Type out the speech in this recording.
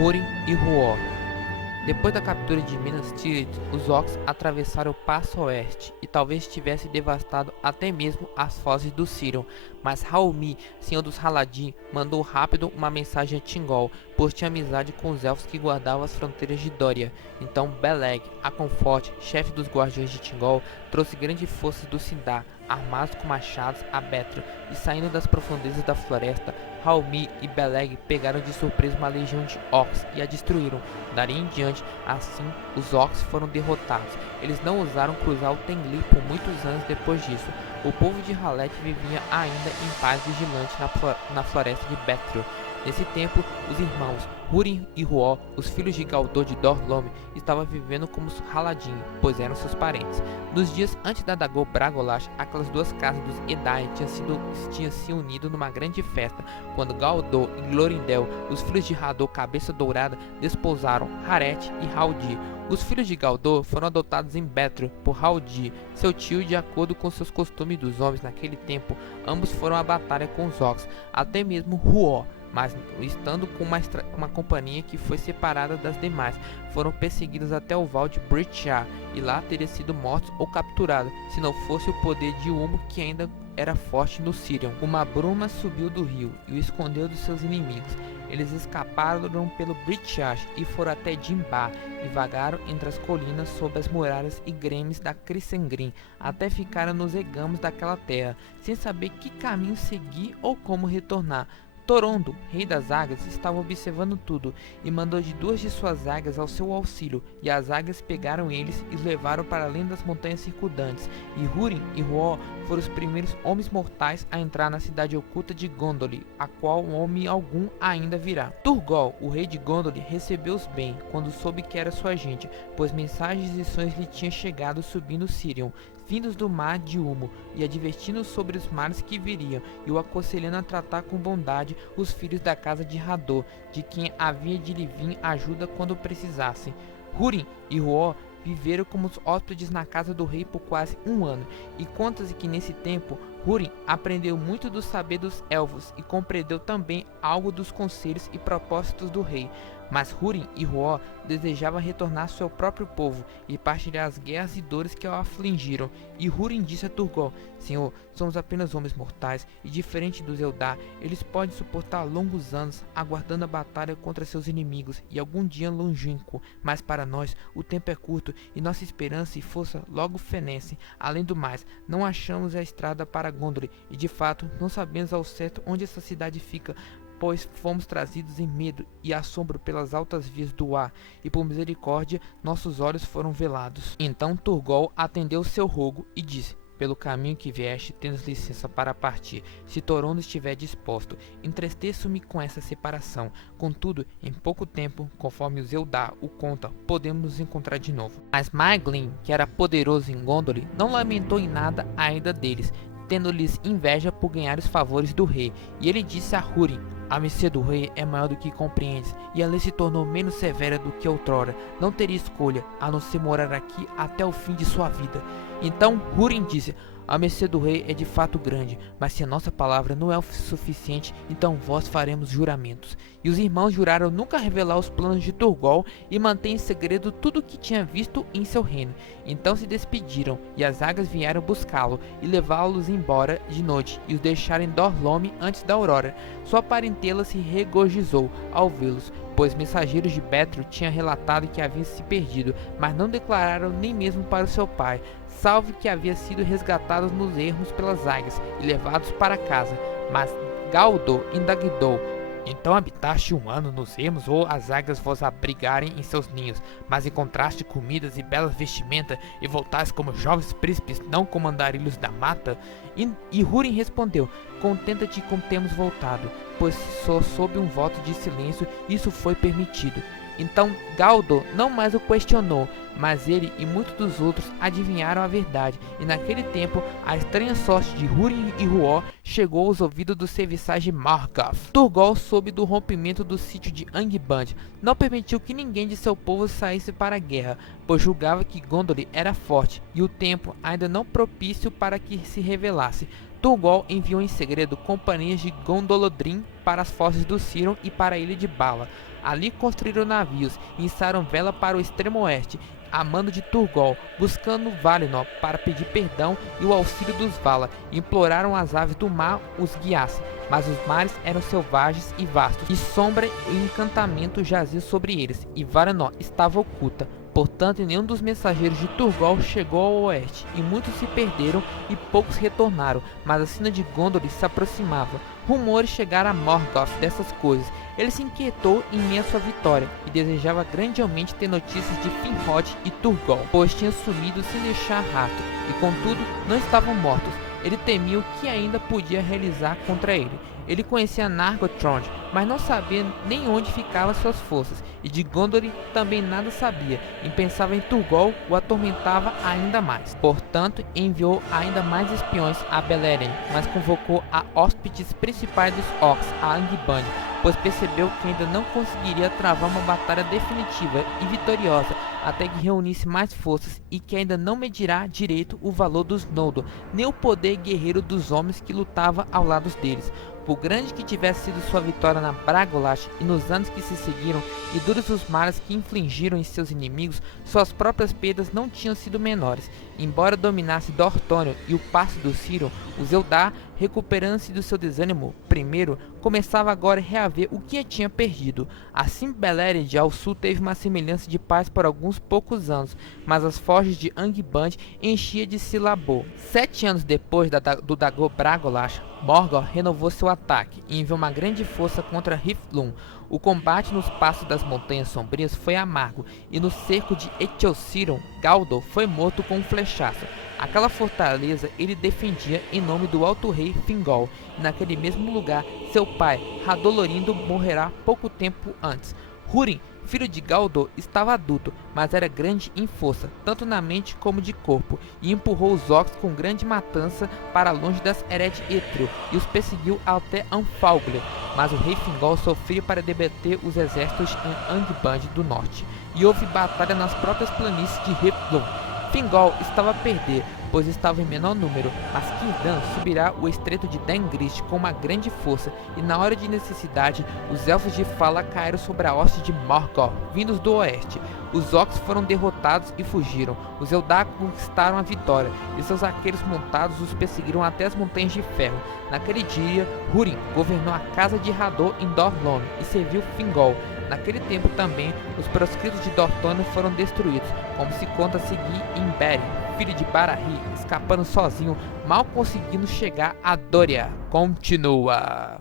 Húrin e Huor. Depois da captura de Minas Tirith, os Orcs atravessaram o Passo Oeste e talvez tivessem devastado até mesmo as fozes do Sirion, mas Raumi, senhor dos Haladin, mandou rápido uma mensagem a Thingol, pois tinha amizade com os elfos que guardavam as fronteiras de Dória. Então Beleg, Aconforte, chefe dos guardiões de Thingol, trouxe grandes forças do Sindar, armados com machados, a Betra, e saindo das profundezas da floresta, Raumi e Beleg pegaram de surpresa uma legião de Orcs e a destruíram. Dali em diante, assim, os Orcs foram derrotados. Eles não ousaram cruzar o Tengli por muitos anos depois disso. O povo de Haleth vivia ainda em paz vigilante na floresta de Bethril. Nesse tempo, os irmãos Húrin e Huor, os filhos de Galdor de Dor-lómi, estavam vivendo como os Haladin, pois eram seus parentes. Nos dias antes da Dagor Bragolash, aquelas duas casas dos Edai tinham se unido numa grande festa, quando Galdor e Glorindel, os filhos de Hador Cabeça Dourada, desposaram Hareth e Haldir. Os filhos de Galdor foram adotados em Bethril por Haldir, seu tio, e de acordo com seus costumes dos homens naquele tempo, ambos foram à batalha com os Orcs, até mesmo Huor, mas estando com uma companhia que foi separada das demais, foram perseguidos até o Val de Britchar, e lá teriam sido mortos ou capturados, se não fosse o poder de Humo que ainda era forte no Sirion. Uma bruma subiu do rio e o escondeu dos seus inimigos. Eles escaparam pelo Britchar e foram até Dimbar, e vagaram entre as colinas sob as muralhas e gremes da Crisengrim, até ficaram nos egamos daquela terra, sem saber que caminho seguir ou como retornar. Torondo, rei das águias, estava observando tudo e mandou de duas de suas águias ao seu auxílio, e as águias pegaram eles e os levaram para além das montanhas circundantes, e Húrin e Huor foram os primeiros homens mortais a entrar na cidade oculta de Gondolin, a qual homem algum ainda virá. Turgol, o rei de Gondolin, recebeu-os bem, quando soube que era sua gente, pois mensagens e sonhos lhe tinham chegado subindo Sirion, vindos do mar de Humo, e advertindo sobre os males que viriam, e o aconselhando a tratar com bondade os filhos da casa de Hador, de quem havia de lhe vir ajuda quando precisassem. Húrin e Huor viveram como os hóspedes na casa do rei por quase um ano, e conta-se que nesse tempo Húrin aprendeu muito do saber dos elfos e compreendeu também algo dos conselhos e propósitos do rei. Mas Húrin e Huor desejavam retornar ao seu próprio povo e partilhar as guerras e dores que o afligiram. E Húrin disse a Turgol: Senhor, somos apenas homens mortais, e diferente dos Eldar, eles podem suportar longos anos, aguardando a batalha contra seus inimigos e algum dia longínquo. Mas para nós, o tempo é curto, e nossa esperança e força logo fenecem. Além do mais, não achamos a estrada para Gondolin, e de fato, não sabemos ao certo onde essa cidade fica, pois fomos trazidos em medo e assombro pelas altas vias do ar, e por misericórdia nossos olhos foram velados. Então Turgol atendeu seu rogo e disse: Pelo caminho que vieste, tens licença para partir, se Torondo estiver disposto. Entristeço-me com essa separação. Contudo, em pouco tempo, conforme os Eldar o conta, podemos nos encontrar de novo. Mas Maeglin, que era poderoso em Gondolin, não lamentou em nada a ida deles, tendo-lhes inveja por ganhar os favores do rei. E ele disse a Húrin: A mercê do rei é maior do que compreendes, e a lei se tornou menos severa do que outrora. Não teria escolha, a não ser morar aqui até o fim de sua vida. Então Húrin disse: A mercê do rei é de fato grande, mas se a nossa palavra não é o suficiente, então vós faremos juramentos. E os irmãos juraram nunca revelar os planos de Turgol e manter em segredo tudo o que tinha visto em seu reino. Então se despediram, e as águias vieram buscá-lo e levá-los embora de noite, e os deixaram em Dor-lómi antes da aurora. Sua parentela se regozijou ao vê-los, pois mensageiros de Bethril tinham relatado que havia se perdido, mas não declararam nem mesmo para o seu pai, salvo que havia sido resgatados nos ermos pelas águias e levados para casa. Mas Galdor indagou: Então habitaste um ano nos ermos, ou as águias vos abrigarem em seus ninhos, mas encontraste comidas e belas vestimentas, e voltaste como jovens príncipes, não como andarilhos da mata? E Húrin respondeu: Contenta-te como temos voltado, pois só sob um voto de silêncio isso foi permitido. Então Galdor não mais o questionou, mas ele e muitos dos outros adivinharam a verdade, e naquele tempo a estranha sorte de Húrin e Huor chegou aos ouvidos dos serviçais de Margath. Turgol soube do rompimento do sítio de Angband, não permitiu que ninguém de seu povo saísse para a guerra, pois julgava que Gondolin era forte, e o tempo ainda não propício para que se rebelasse. Turgol enviou em segredo companhias de Gondolodrim para as foz do Cirion e para a Ilha de Bala. Ali construíram navios e içaram vela para o extremo oeste, a mando de Turgol, buscando Valinor para pedir perdão e o auxílio dos Valar. Imploraram às aves do mar os guiassem, mas os mares eram selvagens e vastos, e sombra e encantamento jaziam sobre eles, e Valinor estava oculta. Portanto, nenhum dos mensageiros de Turgol chegou ao oeste, e muitos se perderam e poucos retornaram, mas a sina de Gondor se aproximava. Rumores chegaram a Morgoth dessas coisas. Ele se inquietou em meio à sua vitória, e desejava grandemente ter notícias de Finrod e Turgol, pois tinham sumido sem deixar rastro, e contudo não estavam mortos. Ele temia o que ainda podia realizar contra ele. Ele conhecia Nargothrond, mas não sabia nem onde ficavam suas forças, e de Gondor também nada sabia, e pensava em Turgol o atormentava ainda mais. Portanto, enviou ainda mais espiões a Beleriand, mas convocou a hóspedes principais dos Orcs, a Angband, pois percebeu que ainda não conseguiria travar uma batalha definitiva e vitoriosa até que reunisse mais forças, e que ainda não medirá direito o valor dos Noldor, nem o poder guerreiro dos homens que lutava ao lado deles. Por grande que tivesse sido sua vitória na Bragolash e nos anos que se seguiram, e duros os males que infligiram em seus inimigos, suas próprias perdas não tinham sido menores. Embora dominasse Dorthonion e o passo do Cirion, os Eldar, recuperando-se do seu desânimo primeiro, começava agora a reaver o que tinha perdido. Assim, Beleriand ao sul teve uma semelhança de paz por alguns poucos anos, mas as forjas de Angband enchia de Silabor. 7 anos depois do Dagor Bragolash, Morgoth renovou seu ataque e enviou uma grande força contra Hithlum. O combate nos passos das Montanhas Sombrias foi amargo, e no cerco de Ethel-Cirion, Galdor foi morto com um flechaço. Aquela fortaleza ele defendia em nome do Alto Rei Fingol, e naquele mesmo lugar seu pai, Radolorindo, morrerá pouco tempo antes. Húrin, filho de Galdor, estava adulto, mas era grande em força, tanto na mente como de corpo, e empurrou os orcs com grande matança para longe das Ered Ethril, e os perseguiu até Anfalgler. Mas o rei Fingol sofria para debater os exércitos em Angband do norte, e houve batalha nas próprias planícies de Hithlum. Fingol estava a perder, pois estava em menor número, mas Círdan subirá o estreito de Dengrist com uma grande força, e na hora de necessidade, os elfos de Fala caíram sobre a hoste de Morgoth, vindos do oeste. Os orcs foram derrotados e fugiram. Os Eldar conquistaram a vitória, e seus arqueiros montados os perseguiram até as Montanhas de Ferro. Naquele dia, Húrin governou a casa de Hador em Dor-lom e serviu Fingol. Naquele tempo também, os proscritos de Dorthonion foram destruídos, como se conta seguir em Beren, filho de Barahri, escapando sozinho, mal conseguindo chegar a Doria. Continua.